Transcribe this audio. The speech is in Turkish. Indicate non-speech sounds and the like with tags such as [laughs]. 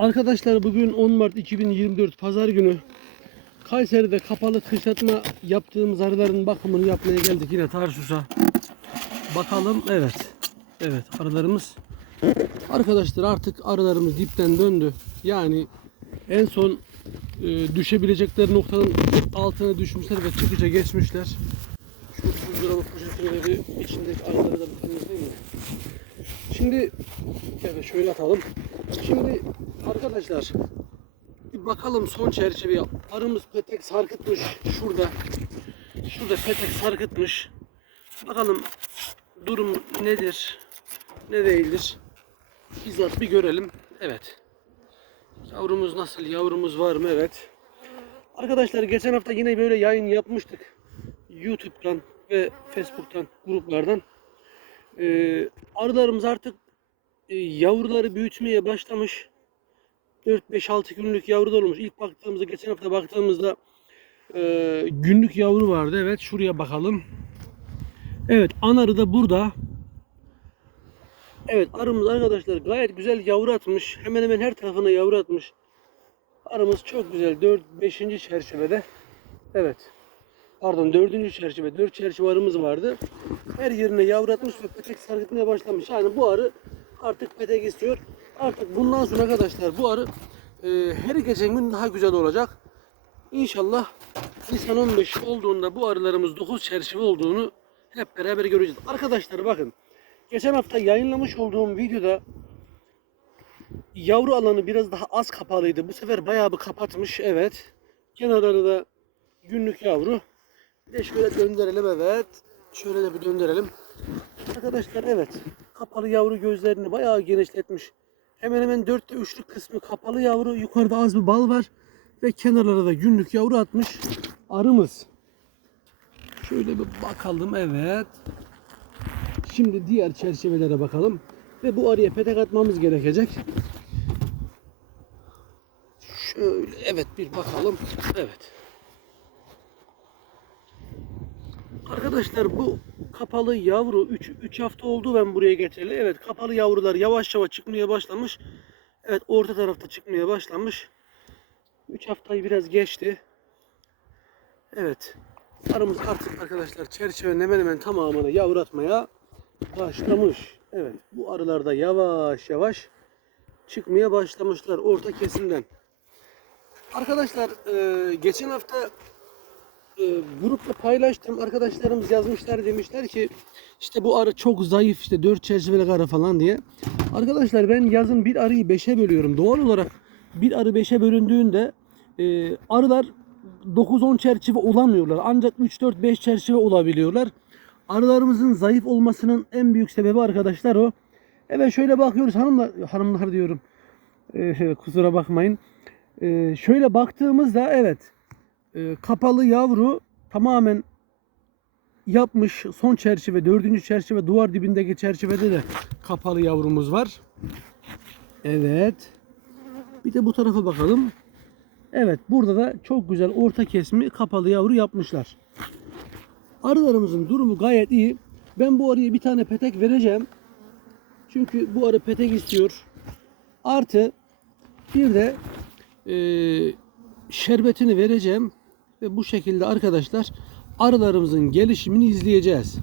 Arkadaşlar bugün 10 Mart 2024 Pazar günü Kayseri'de kapalı kışlatma yaptığımız arıların bakımını yapmaya geldik yine Tarsus'a. Bakalım evet. Evet arılarımız. Arkadaşlar artık arılarımız dipten döndü. Yani en son e, düşebilecekleri noktanın altına düşmüşler ve çıkıca geçmişler. Şu buzdolabı poşetini de bir içindeki arıları da bir temizleyeyim mi? Şimdi evet şöyle atalım. Şimdi arkadaşlar bir bakalım son çerçeveye. Arımız petek sarkıtmış şurada. Şurada petek sarkıtmış. Bakalım durum nedir? Ne değildir? Bizzat bir görelim. Evet. Yavrumuz nasıl? Yavrumuz var mı? Evet. Arkadaşlar geçen hafta yine böyle yayın yapmıştık. YouTube'dan ve Facebook'tan gruplardan. Ee, arılarımız artık yavruları büyütmeye başlamış. 4-5-6 günlük yavru da olmuş. İlk baktığımızda, geçen hafta baktığımızda e, günlük yavru vardı. Evet, şuraya bakalım. Evet, anarı da burada. Evet, arımız arkadaşlar gayet güzel yavru atmış. Hemen hemen her tarafına yavru atmış. Arımız çok güzel. 4-5. çerçevede. Evet. Pardon 4. çerçeve. 4 çerçeve arımız vardı. Her yerine yavru atmış ve petek sarkıtmaya başlamış. Yani bu arı artık petek istiyor. Artık bundan sonra arkadaşlar bu arı e, her geçen gün daha güzel olacak. İnşallah Nisan 15 olduğunda bu arılarımız 9 çerçeve olduğunu hep beraber göreceğiz. Arkadaşlar bakın. Geçen hafta yayınlamış olduğum videoda yavru alanı biraz daha az kapalıydı. Bu sefer bayağı bir kapatmış. Evet. Kenarları da günlük yavru. Bir de şöyle döndürelim evet. Şöyle de bir döndürelim. Arkadaşlar evet. Kapalı yavru gözlerini bayağı genişletmiş. Hemen hemen dörtte üçlük kısmı kapalı yavru. Yukarıda az bir bal var. Ve kenarlara da günlük yavru atmış. Arımız. Şöyle bir bakalım evet. Şimdi diğer çerçevelere bakalım. Ve bu arıya petek atmamız gerekecek. Şöyle evet bir bakalım. Evet. Arkadaşlar bu kapalı yavru 3 3 hafta oldu ben buraya getireli. Evet kapalı yavrular yavaş yavaş çıkmaya başlamış. Evet orta tarafta çıkmaya başlamış. 3 haftayı biraz geçti. Evet. Arımız artık arkadaşlar çerçevenin hemen hemen tamamını yavru atmaya başlamış. Evet bu arılar da yavaş yavaş çıkmaya başlamışlar orta kesimden. Arkadaşlar geçen hafta grupta paylaştım. Arkadaşlarımız yazmışlar demişler ki işte bu arı çok zayıf işte 4 çerçevelik arı falan diye. Arkadaşlar ben yazın bir arıyı 5'e bölüyorum. Doğal olarak bir arı 5'e bölündüğünde e, arılar 9-10 çerçeve olamıyorlar. Ancak 3-4-5 çerçeve olabiliyorlar. Arılarımızın zayıf olmasının en büyük sebebi arkadaşlar o. Evet şöyle bakıyoruz hanımlar, hanımlar diyorum. E, [laughs] kusura bakmayın. E, şöyle baktığımızda evet e, kapalı yavru tamamen yapmış. Son çerçeve, dördüncü çerçeve, duvar dibindeki çerçevede de kapalı yavrumuz var. Evet. Bir de bu tarafa bakalım. Evet, burada da çok güzel orta kesimi kapalı yavru yapmışlar. Arılarımızın durumu gayet iyi. Ben bu arıya bir tane petek vereceğim. Çünkü bu arı petek istiyor. Artı bir de eee şerbetini vereceğim ve bu şekilde arkadaşlar arılarımızın gelişimini izleyeceğiz.